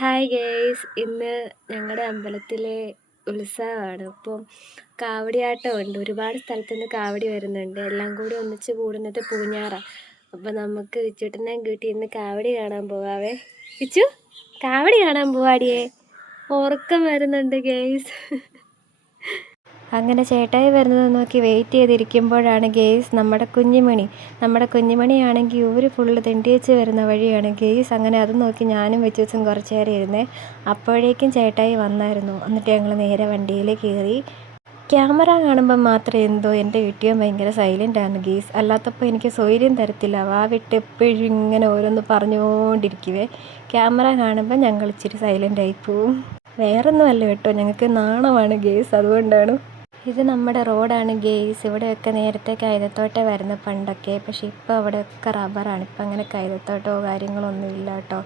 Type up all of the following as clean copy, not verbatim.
Hi guys, ഇന്ന് ഞങ്ങളുടെ അമ്പലത്തിലെ ഉത്സവമാണ്. അപ്പം കാവടിയാട്ടമുണ്ട്. ഒരുപാട് സ്ഥലത്തുനിന്ന് കാവടി വരുന്നുണ്ട്. എല്ലാം കൂടി ഒന്നിച്ച് കൂടുന്നത് പൂഞ്ഞാറാണ്. അപ്പം നമുക്ക് വിച്ചുട്ടനെ കൂട്ടി ഇന്ന് കാവടി കാണാൻ പോവാവേ. വിച്ചു, കാവടി കാണാൻ പോവാടിയേ. ഉറക്കം വരുന്നുണ്ട് ഗേയ്സ്. അങ്ങനെ ചേട്ടായി വരുന്നത് നോക്കി വെയിറ്റ് ചെയ്തിരിക്കുമ്പോഴാണ് ഗേയ്സ് നമ്മുടെ കുഞ്ഞുമണിയാണെങ്കിൽ ഊര് ഫുള്ള് തെണ്ടിയേച്ച് വരുന്ന വഴിയാണ് ഗേയ്സ്. അങ്ങനെ അത് നോക്കി ഞാനും വെച്ചും കുറച്ച് നേരം ഇരുന്നേ. അപ്പോഴേക്കും ചേട്ടായി വന്നായിരുന്നു. എന്നിട്ട് ഞങ്ങൾ നേരെ വണ്ടിയിൽ കയറി. ക്യാമറ കാണുമ്പം മാത്രമേ എന്തോ എൻ്റെ വീട്ടിയോ ഭയങ്കര സൈലൻ്റാണ് ഗേയ്സ്. അല്ലാത്തപ്പോൾ എനിക്ക് സ്വൈര്യം തരത്തില്ല. വിട്ട് എപ്പോഴും ഇങ്ങനെ ഓരോന്ന് പറഞ്ഞുകൊണ്ടിരിക്കുവേ. ക്യാമറ കാണുമ്പോൾ ഞങ്ങൾ ഇച്ചിരി സൈലൻ്റായി പോവും. വേറൊന്നുമല്ല കേട്ടോ, ഞങ്ങൾക്ക് നാണമാണ് ഗേയ്സ്, അതുകൊണ്ടാണ്. ഇത് നമ്മുടെ റോഡാണ് ഗേയ്സ്. ഇവിടെയൊക്കെ നേരത്തെ കൈതത്തോട്ടം വരുന്ന പണ്ടൊക്കെ, പക്ഷെ ഇപ്പോൾ അവിടെയൊക്കെ റബ്ബറാണ്. ഇപ്പം അങ്ങനെ കൈതത്തോട്ടമോ കാര്യങ്ങളൊന്നും ഇല്ല കേട്ടോ.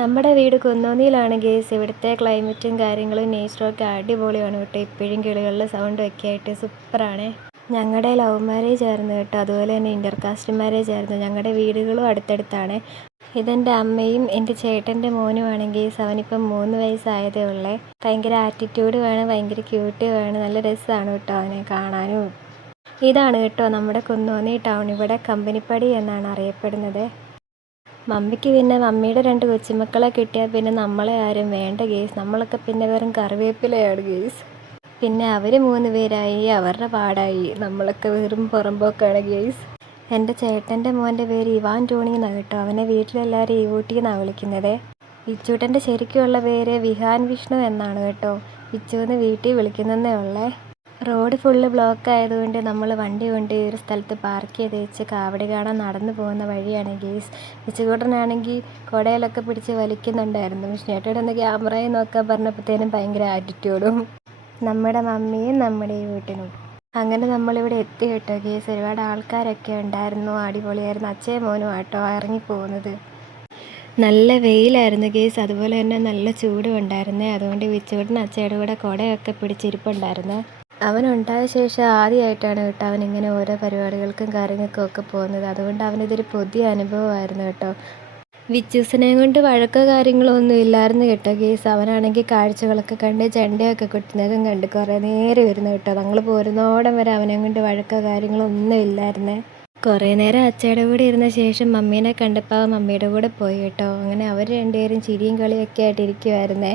നമ്മുടെ വീട് കുന്നോന്നിയിലാണ് ഗേയ്സ്. ഇവിടുത്തെ ക്ലൈമറ്റും കാര്യങ്ങളും നേച്ചറും ഒക്കെ അടിപൊളിയാണ് കേട്ടോ. ഇപ്പോഴും കിളികളുടെ സൗണ്ടും ഒക്കെ ആയിട്ട് സൂപ്പറാണ്. ഞങ്ങളുടെ ലവ് മാരേജ് ആയിരുന്നു കേട്ടോ. അതുപോലെ തന്നെ ഇൻ്റർകാസ്റ്റ് മാരേജ് ആയിരുന്നു. ഞങ്ങളുടെ വീടുകളും അടുത്തടുത്താണ്. ഇതെൻ്റെ അമ്മയും എൻ്റെ ചേട്ടൻ്റെ മോനുമാണെങ്കിൽ അവനിപ്പം 3 വയസ്സായതേ ഉള്ളേ. ഭയങ്കര ആറ്റിറ്റ്യൂഡ് വേണം, ഭയങ്കര ക്യൂട്ട് വേണം, നല്ല രസമാണ് കേട്ടോ അവനെ കാണാനും. ഇതാണ് കേട്ടോ നമ്മുടെ കുന്നോന്നി ടൗൺ. ഇവിടെ കമ്പനിപ്പടി എന്നാണ് അറിയപ്പെടുന്നത്. മമ്മിക്ക് പിന്നെ മമ്മിയുടെ 2 കൊച്ചുമക്കളെ കിട്ടിയാൽ പിന്നെ നമ്മളെ ആരും വേണ്ട ഗേയ്സ്. നമ്മളൊക്കെ പിന്നെ വെറും കറിവേപ്പിലയാണ് ഗേയ്സ്. പിന്നെ അവർ 3 പേരായി, അവരുടെ പാടായി. നമ്മളൊക്കെ വെറും പുറമ്പോക്കാണ് ഗേയ്സ്. എൻ്റെ ചേട്ടൻ്റെ മോൻ്റെ പേര് ഇവാൻ ടോണി എന്നാണ് കേട്ടോ. അവനെ വീട്ടിലെല്ലാവരും ഇവൂട്ടി എന്നാണ് വിളിക്കുന്നത്. വിച്ചൂട്ടൻ്റെ ശരിക്കുള്ള പേര് വിഹാൻ വിഷ്ണു എന്നാണ് കേട്ടോ. വിച്ചുവെന്ന് വീട്ടിൽ വിളിക്കുന്നതേ ഉള്ളേ. റോഡ് ഫുള്ള് ബ്ലോക്ക് ആയതുകൊണ്ട് നമ്മൾ വണ്ടി കൊണ്ട് ഒരു സ്ഥലത്ത് പാർക്ക് ചെയ്ത് വെച്ച് കാവടി കാണാൻ നടന്നു പോകുന്ന വഴിയാണ് ഗേയ്സ്. വിച്ചുകൂട്ടനാണെങ്കിൽ കുടയിലൊക്കെ പിടിച്ച് വലിക്കുന്നുണ്ടായിരുന്നു. വിഷ്ണുട്ടോട് ഒന്ന് ക്യാമറയിൽ നോക്കാൻ പറഞ്ഞപ്പോഴത്തേനും ഭയങ്കര ആറ്റിറ്റ്യൂഡും. നമ്മുടെ മമ്മിയും നമ്മുടെ ഈ വീട്ടിനും. അങ്ങനെ നമ്മളിവിടെ എത്തി കേട്ടോ ഗേയ്സ്. ഒരുപാട് ആൾക്കാരൊക്കെ ഉണ്ടായിരുന്നു. അടിപൊളിയായിരുന്നു. അച്ഛയും മോനും ആട്ടോ ഇറങ്ങിപ്പോകുന്നത്. നല്ല വെയിലായിരുന്നു ഗേയ്സ്. അതുപോലെ തന്നെ നല്ല ചൂടും ഉണ്ടായിരുന്നേ. അതുകൊണ്ട് വിച്ചുകൂട്ടൻ അച്ഛയുടെ കൂടെ കുടയൊക്കെ പിടിച്ചിരിപ്പുണ്ടായിരുന്നു. അവനുണ്ടായ ശേഷം ആദ്യമായിട്ടാണ് കേട്ടോ അവനിങ്ങനെ ഓരോ പരിപാടികൾക്കും കാര്യങ്ങൾക്കും ഒക്കെ പോകുന്നത്. അതുകൊണ്ട് അവനിതൊരു പുതിയ അനുഭവമായിരുന്നു കേട്ടോ. വിച്ചൂസിനെയും കൊണ്ട് വഴക്കോ കാര്യങ്ങളോ ഒന്നും ഇല്ലായിരുന്നു കേട്ടോ ഗേയ്സ്. അവനാണെങ്കിൽ കാഴ്ചകളൊക്കെ കണ്ട് ചെണ്ടയൊക്കെ കൊട്ടുന്നതും കണ്ട് കുറേ നേരം ഇരുന്നു കേട്ടോ. ഞങ്ങൾ പോരുന്നോടം വരെ അവനെ കൊണ്ട് വഴക്കോ കാര്യങ്ങളോ ഒന്നും ഇല്ലായിരുന്നേ. കുറേ നേരം അച്ഛയുടെ കൂടെ ഇരുന്ന ശേഷം മമ്മീനെ കണ്ടപ്പോൾ മമ്മിയുടെ കൂടെ പോയി കേട്ടോ. അങ്ങനെ അവർ രണ്ടുപേരും ചിരിയും കളിയൊക്കെ ആയിട്ട് ഇരിക്കുമായിരുന്നേ.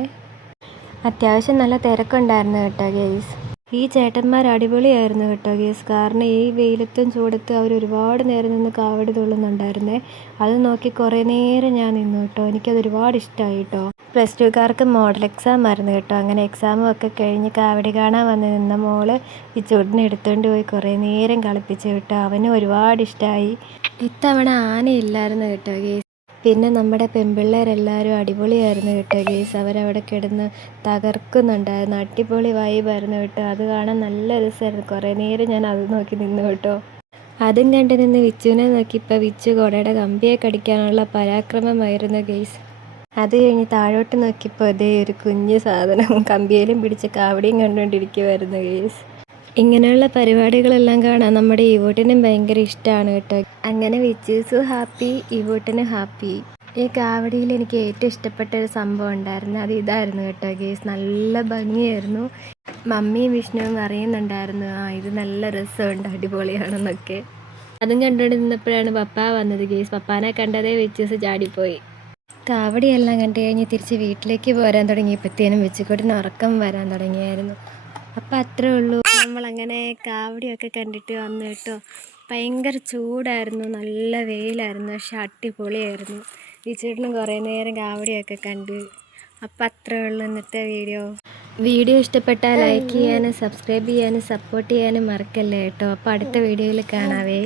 അത്യാവശ്യം നല്ല തിരക്കുണ്ടായിരുന്നു കേട്ടോ ഗേയ്സ്. ഈ ചേട്ടന്മാർ അടിപൊളിയായിരുന്നു കേട്ടോ ഗേയ്സ്. കാരണം ഈ വെയിലത്തും ചൂടത്തും അവർ ഒരുപാട് നേരം നിന്ന് കാവടി തുള്ളുന്നുണ്ടായിരുന്നേ. അത് നോക്കി കുറേ നേരം ഞാൻ നിന്നു കേട്ടോ. എനിക്കത് ഒരുപാട് ഇഷ്ടമായി കേട്ടോ. +2കാർക്ക് മോഡൽ എക്സാം ആയിരുന്നു കേട്ടോ. അങ്ങനെ എക്സാമും ഒക്കെ കഴിഞ്ഞ് കാവടി കാണാൻ വന്ന് നിന്ന മോള് ഈ ചൂടിനെ എടുത്തുകൊണ്ട് പോയി കുറേ നേരം കളിപ്പിച്ചു കേട്ടോ. അവനും ഒരുപാട് ഇഷ്ടമായി. ഇത്തവണ ആനയില്ലായിരുന്നു കേട്ടോ ഗേയ്സ്. പിന്നെ നമ്മുടെ പെൺപിള്ളേരെല്ലാവരും അടിപൊളിയായിരുന്നു കേട്ടോ ഗേയ്സ്. അവരവിടെ കിടന്ന് തകർക്കുന്നുണ്ടായിരുന്നു. അടിപൊളി വൈബായിരുന്നു കേട്ടോ. അത് കാണാൻ നല്ല രസമായിരുന്നു. കുറേ നേരം ഞാൻ അത് നോക്കി നിന്നു കേട്ടോ. അതും കണ്ട് നിന്ന് വിച്ചുവിനെ നോക്കിയപ്പോൾ വിച്ചു കുടയുടെ കമ്പിയെ കടിക്കാനുള്ള പരാക്രമമായിരുന്നു ഗേയ്സ്. അത് കഴിഞ്ഞ് താഴോട്ട് നോക്കിയപ്പോൾ അതേ ഒരു കുഞ്ഞു സാധനം കമ്പിയിലും പിടിച്ച് കാവടിയും കണ്ടുകൊണ്ടിരിക്കുമായിരുന്നു ഗേയ്സ്. ഇങ്ങനെയുള്ള പരിപാടികളെല്ലാം കാണാൻ നമ്മുടെ ഇവൂട്ടിനും ഭയങ്കര ഇഷ്ടമാണ് കേട്ടോ. അങ്ങനെ വിച്ചൂസും ഹാപ്പി, ഇവൂട്ടിനും ഹാപ്പി. ഈ കാവടിയിൽ എനിക്ക് ഏറ്റവും ഇഷ്ടപ്പെട്ട ഒരു സംഭവം ഉണ്ടായിരുന്നു. അത് ഇതായിരുന്നു കേട്ടോ ഗേയ്സ്. നല്ല ഭംഗിയായിരുന്നു. മമ്മിയും വിഷ്ണുവും അറിയുന്നുണ്ടായിരുന്നു ഇത് നല്ല രസമുണ്ട്, അടിപൊളിയാണെന്നൊക്കെ. അതും കണ്ടുകൊണ്ട് നിന്നപ്പോഴാണ് പപ്പ വന്നത് ഗേയ്സ്. പപ്പാനെ കണ്ടതേ വിച്ചൂസ് ചാടിപ്പോയി. കാവടിയെല്ലാം കണ്ടു കഴിഞ്ഞ് തിരിച്ച് വീട്ടിലേക്ക് പോരാൻ തുടങ്ങിയപ്പോഴത്തേനും വിച്ചുകൂട്ടിന് ഉറക്കം വരാൻ തുടങ്ങിയായിരുന്നു. അപ്പം അത്രേ ഉള്ളൂ. നമ്മളങ്ങനെ കാവടിയൊക്കെ കണ്ടിട്ട് വന്നു കേട്ടോ. ഭയങ്കര ചൂടായിരുന്നു, നല്ല വെയിലായിരുന്നു, പക്ഷെ അടിപൊളിയായിരുന്നു. ഈ ചേട്ടനും കുറേ നേരം കാവടിയൊക്കെ കണ്ട്. അപ്പം അത്രേ ഉള്ളൂ ഇന്നത്തെ വീഡിയോ ഇഷ്ടപ്പെട്ടാൽ ലൈക്ക് ചെയ്യാനും സബ്സ്ക്രൈബ് ചെയ്യാനും സപ്പോർട്ട് ചെയ്യാനും മറക്കല്ലേ കേട്ടോ. അപ്പോൾ അടുത്ത വീഡിയോയിൽ കാണാവേ.